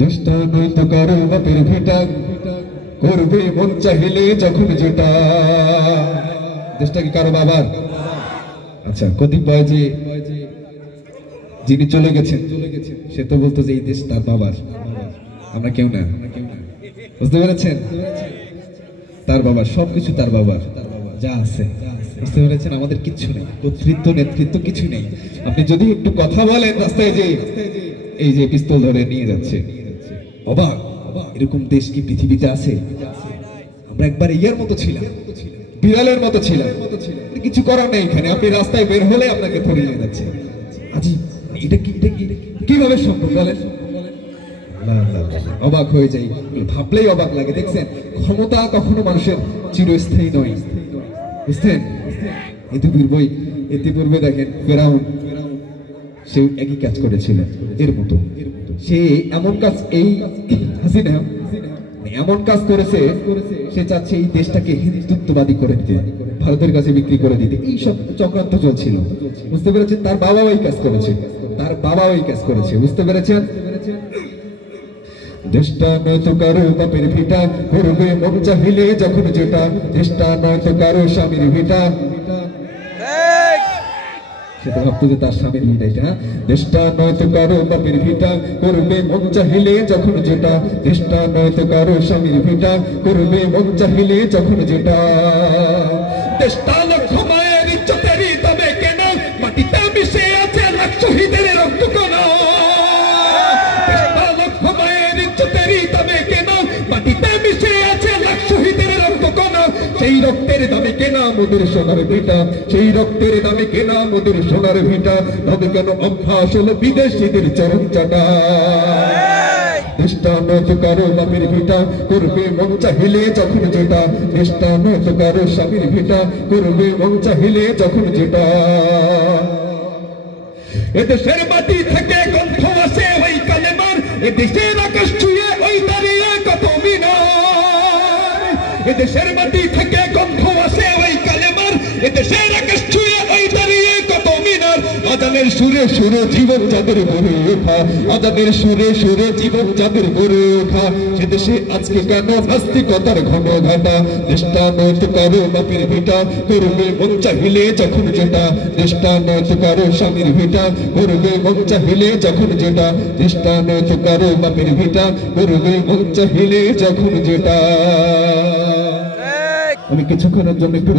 দেশটা নয়তো কারো বাপের ভিটা, করবে মন চাইলে যখন যেটা। দেশটা কি কারো বাবার? আচ্ছা, কতিপয় যে যিনি চলে গেছেন সে তো বলতো যে এই দেশ তার বাবার, আমরা কেউ না। বুঝতে পেরেছেন? তার বাবার, সবকিছু তার বাবার, যা আছে। বুঝতে পেরেছেন? আমাদের কিচ্ছু নেই, কর্তৃত্ব নেতৃত্ব কিছু নেই। আপনি যদি একটু কথা বলেন রাস্তায়, যে এই যে পিস্তল ধরে নিয়ে যাচ্ছে, অবাক। এরকম দেশ কি পৃথিবীতে আছে? আমরা একবার ইয়ার মতো ছিলাম, বিড়ালের মতো ছিলাম, কিছু করার নেই। এখানে আপনি রাস্তায় বের হলে আপনাকে ধরে নিয়ে যাচ্ছে। আজি এটা কিভাবে সম্ভব বলেন? অবাক হয়ে যাই, ভাবলেই অবাক লাগে। দেখছেন, ক্ষমতা কখনো মানুষের চিরস্থায়ী নয়, বুঝছেন? ইতিপূর্বে দেখেন ফেরাউন, সে একই কাজ করেছিল এর মতো। সে এমন কাজ, এই হাসিনা এমন কাজ করেছে, সে চাচ্ছে এই দেশটাকে হিন্দুত্ববাদী করে দিতে, ভারতের কাছে বিক্রি করে দিতে। এই সব চক্রান্ত চলছিল। বুঝতে পেরেছেন? তার বাবাও এই কাজ করেছে, বুঝতে পেরেছেন? দেশটা নয়তো কারো বাপের ভিটা, করবে মন চাইলে যখন যেটা। দেশটা নয়তো কারো স্বামীর ভিটা, সেটা ভাবতো যে তার স্বামীর ভিটা এটা। দেশটা নয়তো কারো বাপের ভিটা, করবে মন চাইলে যখন যেটা। দেশটা নয়তো কারো স্বামীর ভিটা, করবে মন চাইলে যখন যেটা। দেশটা লক্ষ মায়ের ইজ্জতেরই তবে কেন, মাটিতে মিশে আছে লাখ শহীদের রক্ত কণা। দেশটা লক্ষ মায়ের ইজ্জতেরই তবে কেন, মাটিতে মিশে আছে লাখ শহীদের রক্ত কণা। সেই রক্তের দামে কেনা মোদের সোনার ভিটা, সেই রক্তের দামে কেনা মোদের সোনার ভিটা। তবে কেন অভ্যাস হলো বিদেশিদের চরণ চাটা। দেশটা নয়তো কারো বাপের ভিটা, করবে মন চাইলে যখন যেটা। দেশটা নয়তো কারো স্বামীর ভিটা, করবে মন চাইলে যখন যেটা। এদেশের মাটি থেকে গন্ধ আসে ওই কালেমার, এদেশের আকাশ ছুঁয়ে ওই দাঁড়িয়ে কত মিনার। এদেশের মাটি থেকে গন্ধ আসে ওই কালেমার, এদেশের আকাশ ছুঁয়ে ওই দাঁড়িয়ে কত মিনার। আজানের সুরে সুরে জীবন যাদের গড়ে ওঠা, আজানের সুরে সুরে জীবন যাদের গড়ে ওঠা। সে দেশে আজকে কেন নাস্তিকতার ঘন ঘাটা। দেশটা নয়তো কারো বাপের ভিটা, করবে মন চাইলে যখন যেটা। দেশটা নয়তো কারো স্বামীর ভিটা, করবে মন চাইলে যখন যেটা। দেশটা নয়তো কারো বাপের ভিটা, করবে মন চাইলে যখন যেটা। আমি কিছুক্ষণের জন্য একটু